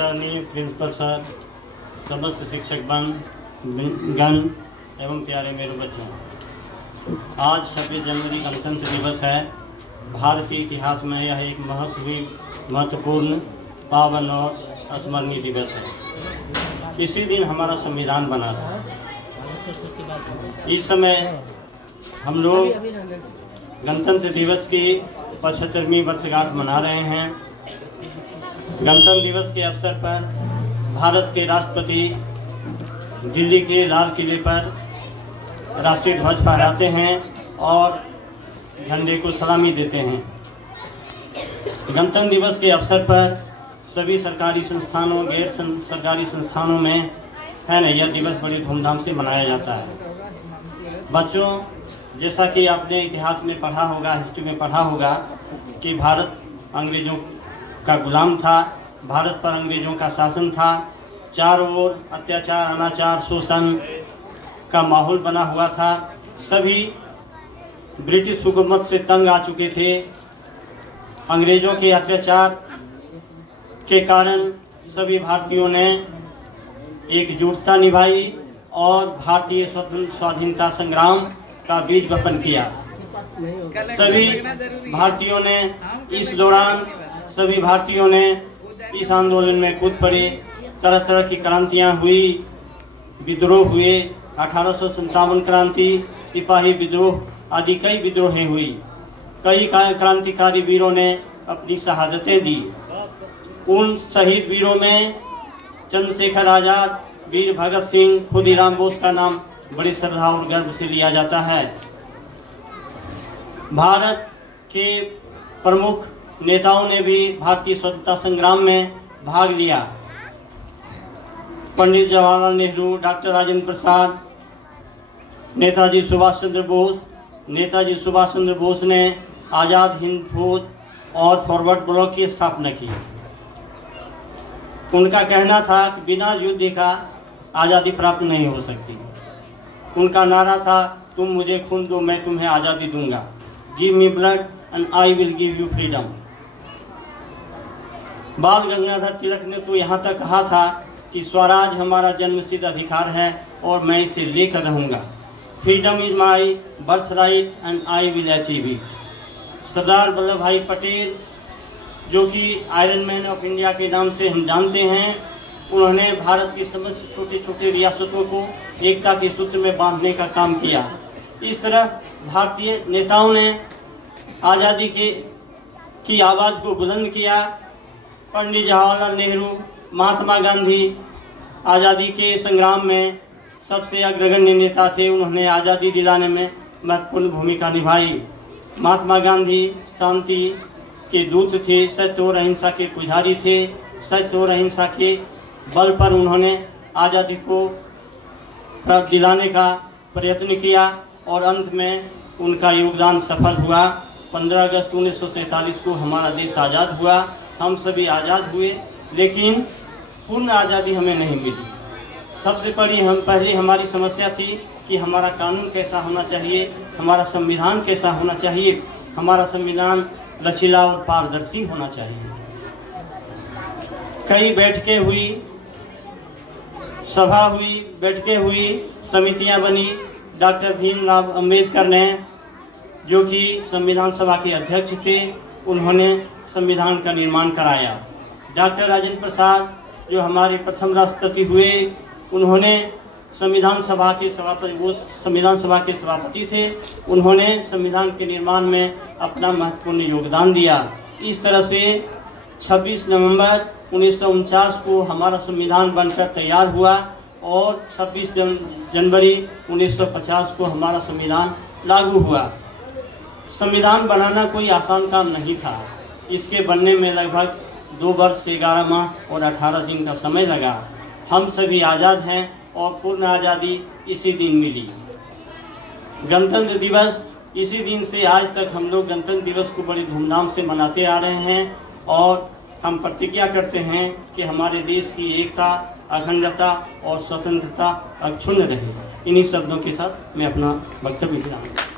Principal sir, समस्त शिक्षक गण एवं प्यारे मेरे बच्चों, आज 26 जनवरी गणतंत्र दिवस है। भारतीय इतिहास में यह एक महत्वपूर्ण, पावन और स्मरणीय दिवस है। इसी दिन हमारा संविधान बना था। इस समय हम लोग गणतंत्र दिवस की 75वीं वर्षगांठ मना रहे हैं। गणतंत्र दिवस के अवसर पर भारत के राष्ट्रपति दिल्ली के लाल किले पर राष्ट्रीय ध्वज फहराते हैं और झंडे को सलामी देते हैं। गणतंत्र दिवस के अवसर पर सभी सरकारी संस्थानों, गैर सरकारी संस्थानों में है न, यह दिवस बड़ी धूमधाम से मनाया जाता है। बच्चों, जैसा कि आपने इतिहास में पढ़ा होगा, हिस्ट्री में पढ़ा होगा कि भारत अंग्रेजों का गुलाम था, भारत पर अंग्रेजों का शासन था। चारों ओर अत्याचार, अनाचार, शोषण का माहौल बना हुआ था। सभी ब्रिटिश हुकूमत से तंग आ चुके थे। अंग्रेजों के अत्याचार के कारण सभी भारतीयों ने एकजुटता निभाई और भारतीय स्वाधीनता संग्राम का बीज वपन किया। सभी भारतीयों ने इस दौरान इस आंदोलन में कूद पड़े। तरह तरह की क्रांतियां हुई, विद्रोह हुए। 1857 क्रांति, सिपाही विद्रोह आदि कई विद्रोहें हुई। कई क्रांतिकारी वीरों ने अपनी शहादतें दी। उन शहीद वीरों में चंद्रशेखर आजाद, वीर भगत सिंह, खुदीराम बोस का नाम बड़ी श्रद्धा और गर्व से लिया जाता है। भारत के प्रमुख नेताओं ने भी भारतीय स्वतंत्रता संग्राम में भाग लिया। पंडित जवाहरलाल नेहरू, डॉक्टर राजेंद्र प्रसाद, नेताजी सुभाष चंद्र बोस ने आज़ाद हिंद फौज और फॉरवर्ड ब्लॉक की स्थापना की। उनका कहना था कि बिना युद्ध का आज़ादी प्राप्त नहीं हो सकती। उनका नारा था, तुम मुझे खून दो, मैं तुम्हें आज़ादी दूंगा। Give me blood and I will give you freedom. बाल गंगाधर तिलक ने तो यहाँ तक कहा था कि स्वराज हमारा जन्मसिद्ध अधिकार है और मैं इसे लेकर रहूंगा। Freedom is my birthright and I will achieve it. Sardar Vallabhbhai Patel, जो कि आयरन मैन ऑफ इंडिया के नाम से हम जानते हैं, उन्होंने भारत की समस्त छोटे छोटे रियासतों को एकता के सूत्र में बांधने का काम किया। इस तरह भारतीय नेताओं ने आज़ादी की आवाज़ को बुलंद किया। पंडित जवाहरलाल नेहरू, महात्मा गांधी आज़ादी के संग्राम में सबसे अग्रगण्य नेता थे। उन्होंने आज़ादी दिलाने में महत्वपूर्ण भूमिका निभाई। महात्मा गांधी शांति के दूत थे, सत्य और अहिंसा के पुजारी थे। सत्य और अहिंसा के बल पर उन्होंने आज़ादी को प्राप्त दिलाने का प्रयत्न किया और अंत में उनका योगदान सफल हुआ। 15 अगस्त 1947 को हमारा देश आज़ाद हुआ। हम सभी आज़ाद हुए, लेकिन पूर्ण आज़ादी हमें नहीं मिली। सबसे पहले हमारी समस्या थी कि हमारा कानून कैसा होना चाहिए, हमारा संविधान कैसा होना चाहिए। हमारा संविधान लचीला और पारदर्शी होना चाहिए। कई बैठकें हुई, सभा हुई, बैठकें हुई, समितियां बनी। डॉक्टर भीमराव अम्बेडकर ने, जो कि संविधान सभा के अध्यक्ष थे, उन्होंने संविधान का निर्माण कराया। डॉक्टर राजेंद्र प्रसाद, जो हमारे प्रथम राष्ट्रपति हुए, उन्होंने संविधान सभा के सभापति थे। उन्होंने संविधान के निर्माण में अपना महत्वपूर्ण योगदान दिया। इस तरह से 26 नवंबर 1949 को हमारा संविधान बनकर तैयार हुआ और 26 जनवरी 1950 को हमारा संविधान लागू हुआ। संविधान बनाना कोई आसान काम नहीं था। इसके बनने में लगभग 2 वर्ष 11 माह और 18 दिन का समय लगा। हम सभी आज़ाद हैं और पूर्ण आज़ादी इसी दिन मिली। गणतंत्र दिवस, इसी दिन से आज तक हम लोग गणतंत्र दिवस को बड़ी धूमधाम से मनाते आ रहे हैं और हम प्रतिज्ञा करते हैं कि हमारे देश की एकता, अखंडता और स्वतंत्रता अक्षुण्ण रहे। इन्हीं शब्दों के साथ मैं अपना वक्तव्य विराम